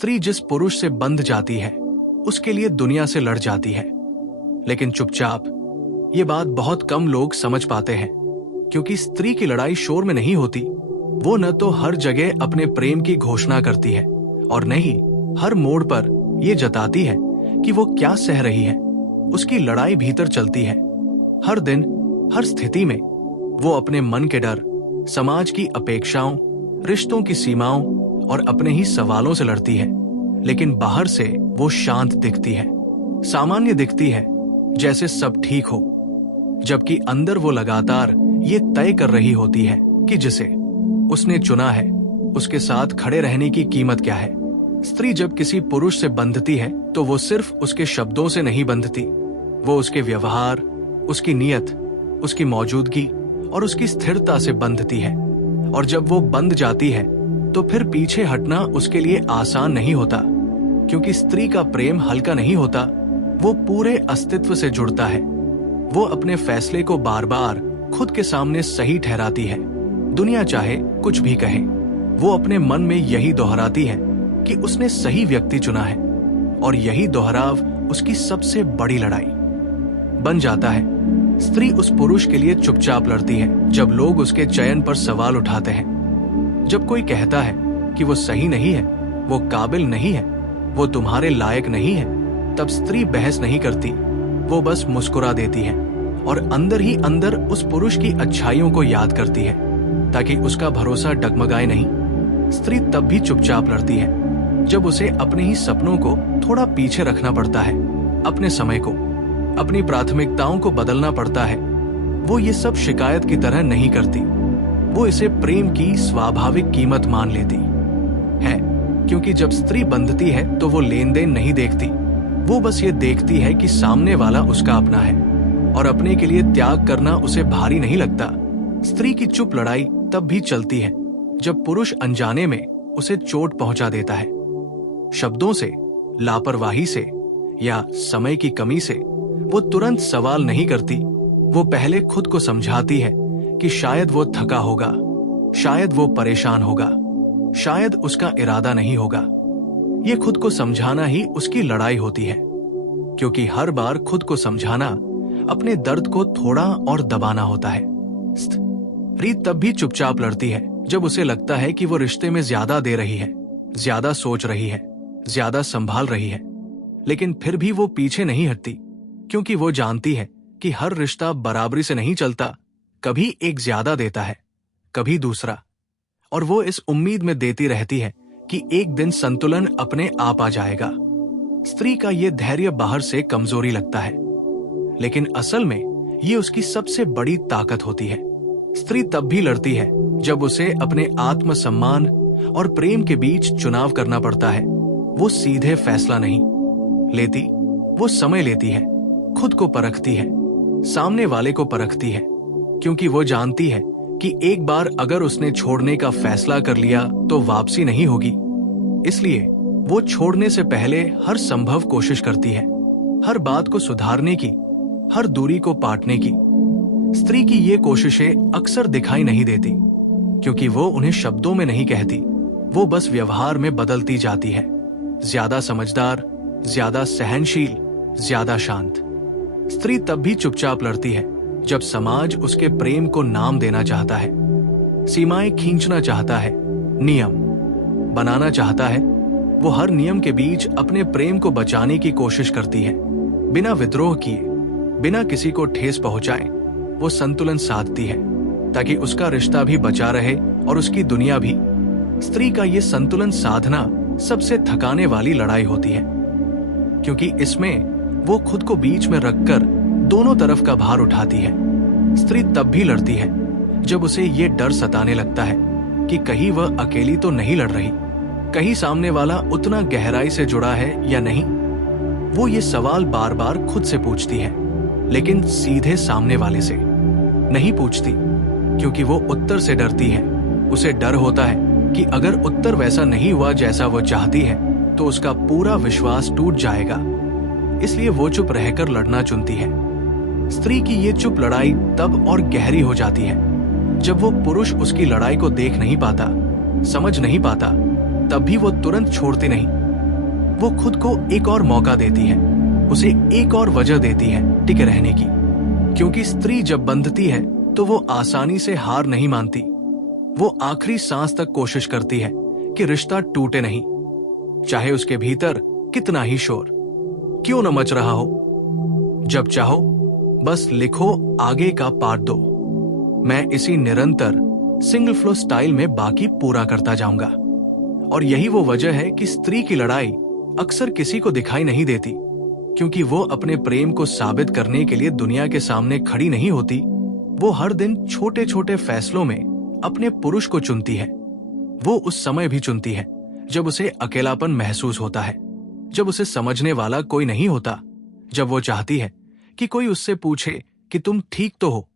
स्त्री जिस पुरुष से बंध जाती है उसके लिए दुनिया से लड़ जाती है, लेकिन चुपचाप। ये बात बहुत कम लोग समझ पाते हैं, क्योंकि स्त्री की लड़ाई शोर में नहीं होती। वो न तो हर जगह अपने प्रेम की घोषणा करती है और न ही हर मोड़ पर ये जताती है कि वो क्या सह रही है। उसकी लड़ाई भीतर चलती है। हर दिन, हर स्थिति में वो अपने मन के डर, समाज की अपेक्षाओं, रिश्तों की सीमाओं और अपने ही सवालों से लड़ती है। लेकिन बाहर से वो शांत दिखती है, सामान्य दिखती है, जैसे सब ठीक हो, जबकि अंदर वो लगातार ये तय कर रही होती है कि जिसे उसने चुना है उसके साथ खड़े रहने की कीमत क्या है। स्त्री जब किसी पुरुष से बंधती है तो वो सिर्फ उसके शब्दों से नहीं बंधती, वो उसके व्यवहार, उसकी नीयत, उसकी मौजूदगी और उसकी स्थिरता से बंधती है। और जब वो बंध जाती है तो फिर पीछे हटना उसके लिए आसान नहीं होता, क्योंकि स्त्री का प्रेम हल्का नहीं होता। वो पूरे अस्तित्व से जुड़ता है। वो अपने फैसले को बार बार खुद के सामने सही ठहराती है, दुनिया चाहे कुछ भी कहे। वो अपने मन में यही दोहराती है कि उसने सही व्यक्ति चुना है, और यही दोहराव उसकी सबसे बड़ी लड़ाई बन जाता है। स्त्री उस पुरुष के लिए चुपचाप लड़ती है जब लोग उसके चयन पर सवाल उठाते हैं। जब कोई कहता है कि वो सही नहीं है, वो काबिल नहीं है, वो तुम्हारे लायक नहीं है, तब स्त्री बहस नहीं करती। वो बस मुस्कुरा देती है और अंदर ही अंदर उस पुरुष की अच्छाइयों को याद करती है, ताकि उसका भरोसा डगमगाए नहीं। स्त्री तब भी चुपचाप लड़ती है जब उसे अपने ही सपनों को थोड़ा पीछे रखना पड़ता है, अपने समय को, अपनी प्राथमिकताओं को बदलना पड़ता है। वो ये सब शिकायत की तरह नहीं करती, वो इसे प्रेम की स्वाभाविक कीमत मान लेती है। क्योंकि जब स्त्री बंधती है तो वो लेन देन नहीं देखती, वो बस ये देखती है कि सामने वाला उसका अपना है और अपने के लिए त्याग करना उसे भारी नहीं लगता। स्त्री की चुप लड़ाई तब भी चलती है जब पुरुष अनजाने में उसे चोट पहुंचा देता है, शब्दों से, लापरवाही से या समय की कमी से। वो तुरंत सवाल नहीं करती, वो पहले खुद को समझाती है कि शायद वो थका होगा, शायद वो परेशान होगा, शायद उसका इरादा नहीं होगा। ये खुद को समझाना ही उसकी लड़ाई होती है, क्योंकि हर बार खुद को समझाना अपने दर्द को थोड़ा और दबाना होता है। रीत तब भी चुपचाप लड़ती है जब उसे लगता है कि वो रिश्ते में ज्यादा दे रही है, ज्यादा सोच रही है, ज्यादा संभाल रही है। लेकिन फिर भी वो पीछे नहीं हटती, क्योंकि वो जानती है कि हर रिश्ता बराबरी से नहीं चलता। कभी एक ज्यादा देता है, कभी दूसरा, और वो इस उम्मीद में देती रहती है कि एक दिन संतुलन अपने आप आ जाएगा। स्त्री का ये धैर्य बाहर से कमजोरी लगता है, लेकिन असल में ये उसकी सबसे बड़ी ताकत होती है। स्त्री तब भी लड़ती है जब उसे अपने आत्मसम्मान और प्रेम के बीच चुनाव करना पड़ता है। वो सीधे फैसला नहीं लेती, वो समय लेती है, खुद को परखती है, सामने वाले को परखती है, क्योंकि वो जानती है कि एक बार अगर उसने छोड़ने का फैसला कर लिया तो वापसी नहीं होगी। इसलिए वो छोड़ने से पहले हर संभव कोशिश करती है, हर बात को सुधारने की, हर दूरी को पाटने की। स्त्री की ये कोशिशें अक्सर दिखाई नहीं देती, क्योंकि वो उन्हें शब्दों में नहीं कहती, वो बस व्यवहार में बदलती जाती है। ज्यादा समझदार, ज्यादा सहनशील, ज्यादा शांत। स्त्री तब भी चुपचाप लड़ती है जब समाज उसके प्रेम को नाम देना चाहता है, सीमाएं खींचना चाहता है, नियम बनाना चाहता है। वो हर नियम के बीच अपने प्रेम को बचाने की कोशिश करती है, बिना विद्रोह किए, बिना किसी को ठेस पहुंचाए। वो संतुलन साधती है ताकि उसका रिश्ता भी बचा रहे और उसकी दुनिया भी। स्त्री का ये संतुलन साधना सबसे थकाने वाली लड़ाई होती है, क्योंकि इसमें वो खुद को बीच में रखकर दोनों तरफ का भार उठाती है। स्त्री तब भी लड़ती है जब उसे ये डर सताने लगता है कि कहीं वह अकेली तो नहीं लड़ रही, कहीं सामने वाला उतना गहराई से जुड़ा है या नहीं। वो ये सवाल बार बार खुद से पूछती है, लेकिन सीधे सामने वाले से नहीं पूछती, क्योंकि वो उत्तर से डरती है। उसे डर होता है कि अगर उत्तर वैसा नहीं हुआ जैसा वो चाहती है तो उसका पूरा विश्वास टूट जाएगा। इसलिए वो चुप रहकर लड़ना चुनती है। स्त्री की ये चुप लड़ाई तब और गहरी हो जाती है जब वो पुरुष उसकी लड़ाई को देख नहीं पाता, समझ नहीं पाता। तब भी वो तुरंत छोड़ती नहीं, वो खुद को एक और मौका देती है, उसे एक और वजह देती है टिके रहने की। क्योंकि स्त्री जब बंधती है तो वो आसानी से हार नहीं मानती। वो आखिरी सांस तक कोशिश करती है कि रिश्ता टूटे नहीं, चाहे उसके भीतर कितना ही शोर क्यों न मच रहा हो। जब चाहो बस लिखो आगे का पार्ट 2। मैं इसी निरंतर सिंगल फ्लो स्टाइल में बाकी पूरा करता जाऊंगा। और यही वो वजह है कि स्त्री की लड़ाई अक्सर किसी को दिखाई नहीं देती, क्योंकि वो अपने प्रेम को साबित करने के लिए दुनिया के सामने खड़ी नहीं होती। वो हर दिन छोटे छोटे फैसलों में अपने पुरुष को चुनती है। वो उस समय भी चुनती है जब उसे अकेलापन महसूस होता है, जब उसे समझने वाला कोई नहीं होता, जब वो चाहती है कि कोई उससे पूछे कि तुम ठीक तो हो।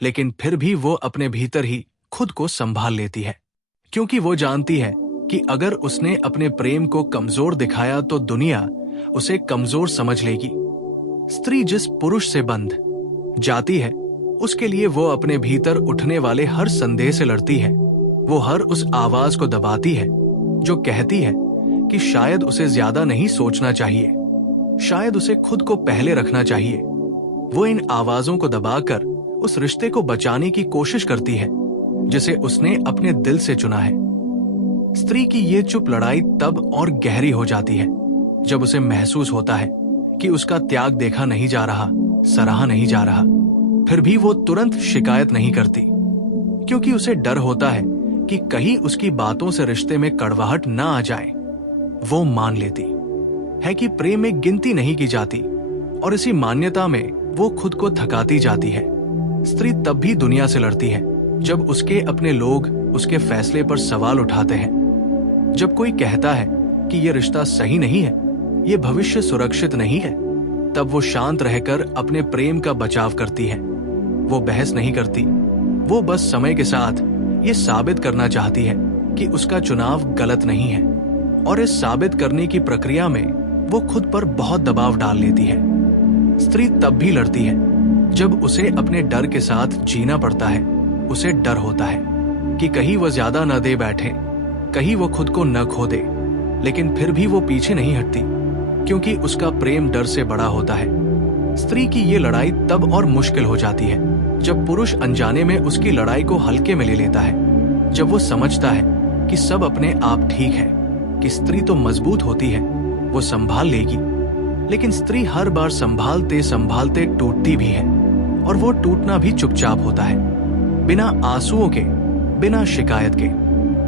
लेकिन फिर भी वो अपने भीतर ही खुद को संभाल लेती है, क्योंकि वो जानती है कि अगर उसने अपने प्रेम को कमजोर दिखाया तो दुनिया उसे कमजोर समझ लेगी। स्त्री जिस पुरुष से बंध जाती है उसके लिए वो अपने भीतर उठने वाले हर संदेह से लड़ती है। वो हर उस आवाज को दबाती है जो कहती है कि शायद उसे ज्यादा नहीं सोचना चाहिए, शायद उसे खुद को पहले रखना चाहिए। वो इन आवाजों को दबाकर उस रिश्ते को बचाने की कोशिश करती है जिसे उसने अपने दिल से चुना है। स्त्री की ये चुप लड़ाई तब और गहरी हो जाती है जब उसे महसूस होता है कि उसका त्याग देखा नहीं जा रहा, सराहा नहीं जा रहा। फिर भी वो तुरंत शिकायत नहीं करती, क्योंकि उसे डर होता है कि कहीं उसकी बातों से रिश्ते में कड़वाहट ना आ जाए। वो मान लेती है कि प्रेम में गिनती नहीं की जाती, और इसी मान्यता में वो खुद को थकाती जाती है। स्त्री तब भी दुनिया से लड़ती है जब उसके अपने लोग उसके फैसले पर सवाल उठाते हैं। जब कोई कहता है कि यह रिश्ता सही नहीं है, ये भविष्य सुरक्षित नहीं है, तब वो शांत रहकर अपने प्रेम का बचाव करती है। वो बहस नहीं करती, वो बस समय के साथ ये साबित करना चाहती है कि उसका चुनाव गलत नहीं है। और इस साबित करने की प्रक्रिया में वो खुद पर बहुत दबाव डाल लेती है। स्त्री तब भी लड़ती है जब उसे अपने डर के साथ जीना पड़ता है। उसे डर होता है कि कहीं वो ज्यादा न दे बैठे, कहीं वो खुद को न खो दे। लेकिन फिर भी वो पीछे नहीं हटती, क्योंकि उसका प्रेम डर से बड़ा होता है। स्त्री की ये लड़ाई तब और मुश्किल हो जाती है जब पुरुष अनजाने में उसकी लड़ाई को हल्के में ले लेता है। जब वो समझता है कि सब अपने आप ठीक है, कि स्त्री तो मजबूत होती है, वो संभाल लेगी। लेकिन स्त्री हर बार संभालते संभालते टूटती भी है, और वो टूटना भी चुपचाप होता है, बिना आंसुओं के, बिना शिकायत के।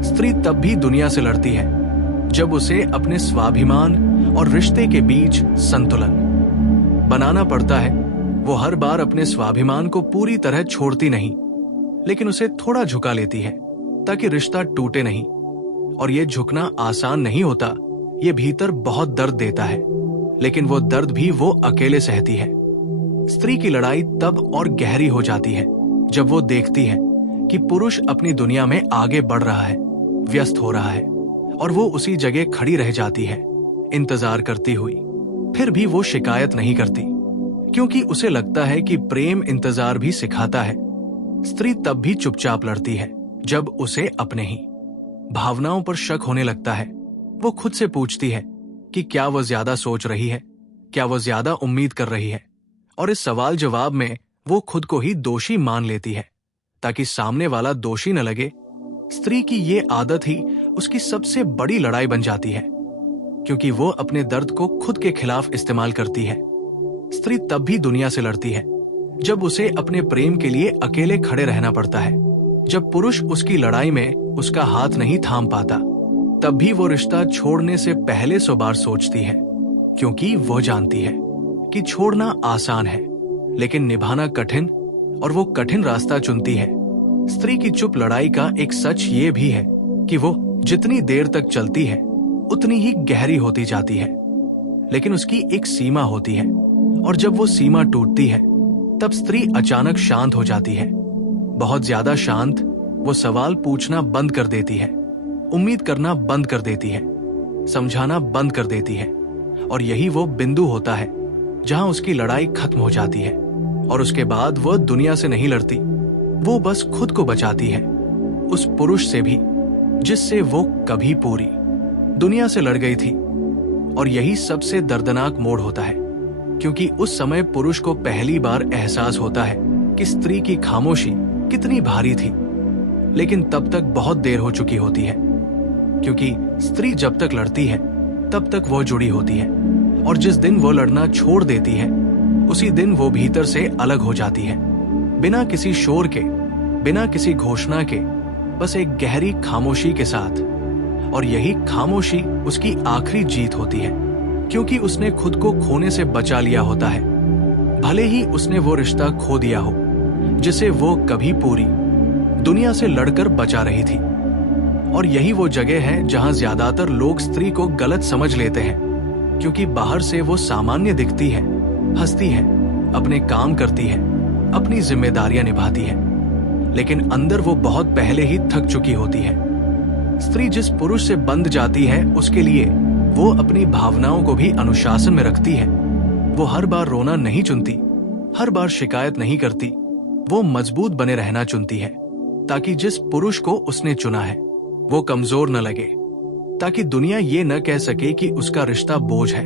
स्त्री तब भी दुनिया से लड़ती है जब उसे अपने स्वाभिमान और रिश्ते के बीच संतुलन बनाना पड़ता है। वो हर बार अपने स्वाभिमान को पूरी तरह छोड़ती नहीं, लेकिन उसे थोड़ा झुका लेती है ताकि रिश्ता टूटे नहीं। और ये झुकना आसान नहीं होता, ये भीतर बहुत दर्द देता है, लेकिन वो दर्द भी वो अकेले सहती है। स्त्री की लड़ाई तब और गहरी हो जाती है जब वो देखती है कि पुरुष अपनी दुनिया में आगे बढ़ रहा है, व्यस्त हो रहा है, और वो उसी जगह खड़ी रह जाती है इंतजार करती हुई। फिर भी वो शिकायत नहीं करती, क्योंकि उसे लगता है कि प्रेम इंतजार भी सिखाता है। स्त्री तब भी चुपचाप लड़ती है जब उसे अपने ही भावनाओं पर शक होने लगता है। वो खुद से पूछती है कि क्या वो ज्यादा सोच रही है, क्या वो ज्यादा उम्मीद कर रही है। और इस सवाल जवाब में वो खुद को ही दोषी मान लेती है ताकि सामने वाला दोषी न लगे। स्त्री की ये आदत ही उसकी सबसे बड़ी लड़ाई बन जाती है, क्योंकि वो अपने दर्द को खुद के खिलाफ इस्तेमाल करती है। स्त्री तब भी दुनिया से लड़ती है जब उसे अपने प्रेम के लिए अकेले खड़े रहना पड़ता है। जब पुरुष उसकी लड़ाई में उसका हाथ नहीं थाम पाता, तब भी वो रिश्ता छोड़ने से पहले 100 बार सोचती है, क्योंकि वो जानती है कि छोड़ना आसान है लेकिन निभाना कठिन, और वो कठिन रास्ता चुनती है। स्त्री की चुप लड़ाई का एक सच ये भी है कि वो जितनी देर तक चलती है उतनी ही गहरी होती जाती है, लेकिन उसकी एक सीमा होती है, और जब वो सीमा टूटती है तब स्त्री अचानक शांत हो जाती है, बहुत ज्यादा शांत। वो सवाल पूछना बंद कर देती है, उम्मीद करना बंद कर देती है, समझाना बंद कर देती है। और यही वो बिंदु होता है जहां उसकी लड़ाई खत्म हो जाती है। और उसके बाद वो दुनिया से नहीं लड़ती, वो बस खुद को बचाती है, उस पुरुष से भी जिससे वो कभी पूरी दुनिया से लड़ गई थी। और यही सबसे दर्दनाक मोड़ होता है, क्योंकि उस समय पुरुष को पहली बार एहसास होता है कि स्त्री की खामोशी कितनी भारी थी। लेकिन तब तक बहुत देर हो चुकी होती है, क्योंकि स्त्री जब तक लड़ती है तब तक वो जुड़ी होती है, और जिस दिन वो लड़ना छोड़ देती है उसी दिन वो भीतर से अलग हो जाती है, बिना किसी शोर के, बिना किसी घोषणा के, बस एक गहरी खामोशी के साथ। और यही खामोशी उसकी आखिरी जीत होती है, क्योंकि उसने खुद को खोने से बचा लिया होता है। भले ही उसने वो रिश्ता खो दिया हो जिसे वो कभी पूरी दुनिया से लड़कर बचा रही थी। और यही वो जगह है जहां ज्यादातर लोग स्त्री को गलत समझ लेते हैं, क्योंकि बाहर से वो सामान्य दिखती है, हंसती है, अपने काम करती है, अपनी जिम्मेदारियां निभाती है, लेकिन अंदर वो बहुत पहले ही थक चुकी होती है। स्त्री जिस पुरुष से बंध जाती है उसके लिए वो अपनी भावनाओं को भी अनुशासन में रखती है। वो हर बार रोना नहीं चुनती, हर बार शिकायत नहीं करती, वो मजबूत बने रहना चुनती है, ताकि जिस पुरुष को उसने चुना है वो कमजोर न लगे, ताकि दुनिया ये न कह सके कि उसका रिश्ता बोझ है।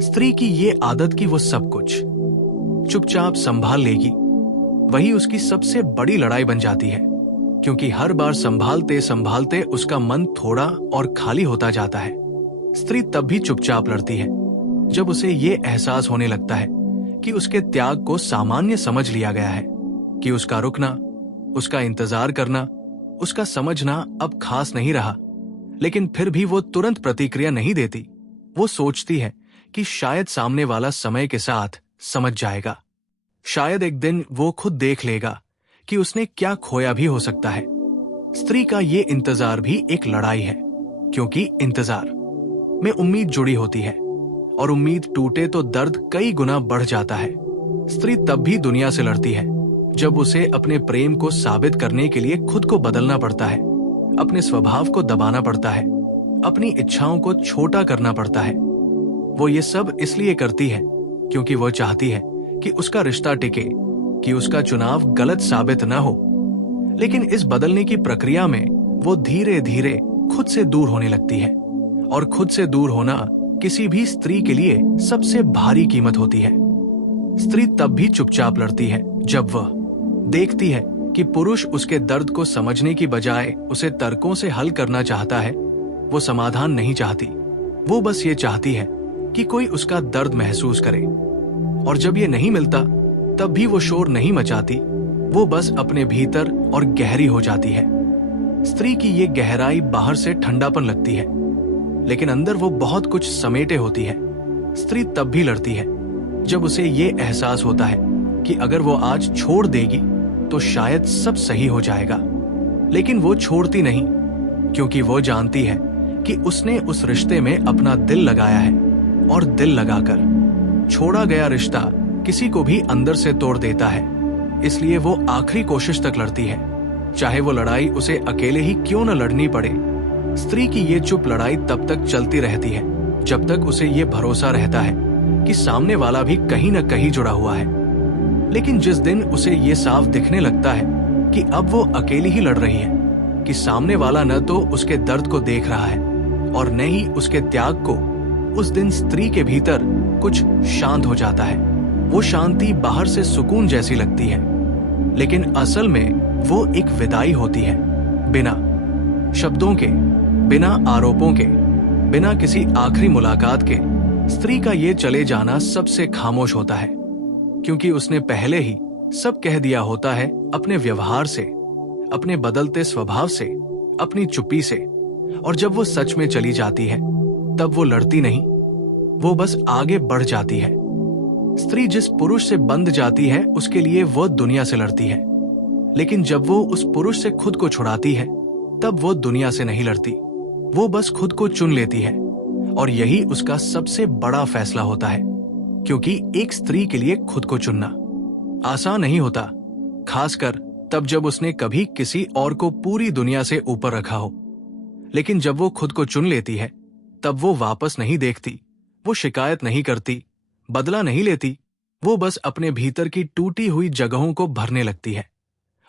स्त्री की ये आदत कि वो सब कुछ चुपचाप संभाल लेगी, वही उसकी सबसे बड़ी लड़ाई बन जाती है, क्योंकि हर बार संभालते संभालते उसका मन थोड़ा और खाली होता जाता है। स्त्री तब भी चुपचाप लड़ती है जब उसे ये एहसास होने लगता है कि उसके त्याग को सामान्य समझ लिया गया है, कि उसका रुकना, उसका इंतजार करना, उसका समझना अब खास नहीं रहा। लेकिन फिर भी वो तुरंत प्रतिक्रिया नहीं देती। वो सोचती है कि शायद सामने वाला समय के साथ समझ जाएगा, शायद एक दिन वो खुद देख लेगा कि उसने क्या खोया भी हो सकता है। स्त्री का ये इंतजार भी एक लड़ाई है, क्योंकि इंतजार में उम्मीद जुड़ी होती है, और उम्मीद टूटे तो दर्द कई गुना बढ़ जाता है। स्त्री तब भी दुनिया से लड़ती है जब उसे अपने प्रेम को साबित करने के लिए खुद को बदलना पड़ता है, अपने स्वभाव को दबाना पड़ता है, अपनी इच्छाओं को छोटा करना पड़ता है। वो ये सब इसलिए करती है क्योंकि वो चाहती है कि उसका रिश्ता टिके, कि उसका चुनाव गलत साबित न हो। लेकिन इस बदलने की प्रक्रिया में वो धीरे धीरे खुद से दूर होने लगती है, और खुद से दूर होना किसी भी स्त्री के लिए सबसे भारी कीमत होती है। स्त्री तब भी चुपचाप लड़ती है जब वह देखती है कि पुरुष उसके दर्द को समझने की बजाय उसे तर्कों से हल करना चाहता है। वो समाधान नहीं चाहती, वो बस ये चाहती है कि कोई उसका दर्द महसूस करे। और जब ये नहीं मिलता तब भी वो शोर नहीं मचाती, वो बस अपने भीतर और गहरी हो जाती है। स्त्री की ये गहराई बाहर से ठंडापन लगती है, लेकिन अंदर वो बहुत कुछ समेटे होती है। स्त्री तब भी लड़ती है जब उसे ये एहसास होता है कि अगर वो आज छोड़ देगी तो शायद सब सही हो जाएगा। लेकिन वो छोड़ती नहीं, क्योंकि वो जानती है कि उसने उस रिश्ते में अपना दिल लगाया है, और दिल लगाकर छोड़ा गया रिश्ता किसी को भी अंदर से तोड़ देता है। इसलिए वो आखिरी कोशिश तक लड़ती है, चाहे वो लड़ाई उसे अकेले ही क्यों न लड़नी पड़े। स्त्री की ये चुप लड़ाई तब तक चलती रहती है जब तक उसे ये भरोसा रहता है कि सामने वाला भी कहीं न कहीं जुड़ा हुआ है। लेकिन जिस दिन उसे ये साफ दिखने लगता है कि अब वो अकेली ही लड़ रही है, कि सामने वाला न तो उसके दर्द को देख रहा है और न ही उसके त्याग को, उस दिन स्त्री के भीतर कुछ शांत हो जाता है। वो शांति बाहर से सुकून जैसी लगती है, लेकिन असल में वो एक विदाई होती है, बिना शब्दों के, बिना आरोपों के, बिना किसी आखिरी मुलाकात के। स्त्री का ये चले जाना सबसे खामोश होता है, क्योंकि उसने पहले ही सब कह दिया होता है, अपने व्यवहार से, अपने बदलते स्वभाव से, अपनी चुप्पी से। और जब वो सच में चली जाती है तब वो लड़ती नहीं, वो बस आगे बढ़ जाती है। स्त्री जिस पुरुष से बंध जाती है उसके लिए वो दुनिया से लड़ती है, लेकिन जब वो उस पुरुष से खुद को छुड़ाती है तब वो दुनिया से नहीं लड़ती, वो बस खुद को चुन लेती है। और यही उसका सबसे बड़ा फैसला होता है, क्योंकि एक स्त्री के लिए खुद को चुनना आसान नहीं होता, खासकर तब जब उसने कभी किसी और को पूरी दुनिया से ऊपर रखा हो। लेकिन जब वो खुद को चुन लेती है तब वो वापस नहीं देखती, वो शिकायत नहीं करती, बदला नहीं लेती, वो बस अपने भीतर की टूटी हुई जगहों को भरने लगती है।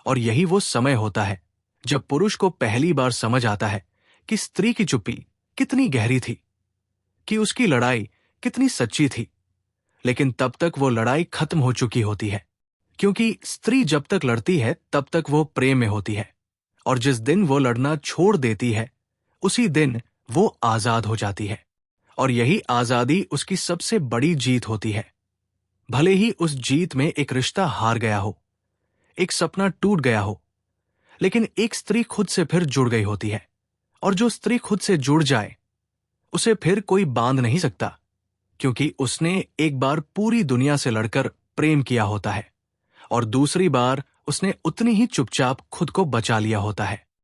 और यही वो समय होता है जब पुरुष को पहली बार समझ आता है कि स्त्री की चुप्पी कितनी गहरी थी, कि उसकी लड़ाई कितनी सच्ची थी, लेकिन तब तक वो लड़ाई खत्म हो चुकी होती है, क्योंकि स्त्री जब तक लड़ती है तब तक वो प्रेम में होती है, और जिस दिन वो लड़ना छोड़ देती है उसी दिन वो आजाद हो जाती है। और यही आजादी उसकी सबसे बड़ी जीत होती है। भले ही उस जीत में एक रिश्ता हार गया हो, एक सपना टूट गया हो, लेकिन एक स्त्री खुद से फिर जुड़ गई होती है, और जो स्त्री खुद से जुड़ जाए उसे फिर कोई बांध नहीं सकता, क्योंकि उसने एक बार पूरी दुनिया से लड़कर प्रेम किया होता है और दूसरी बार उसने उतनी ही चुपचाप खुद को बचा लिया होता है।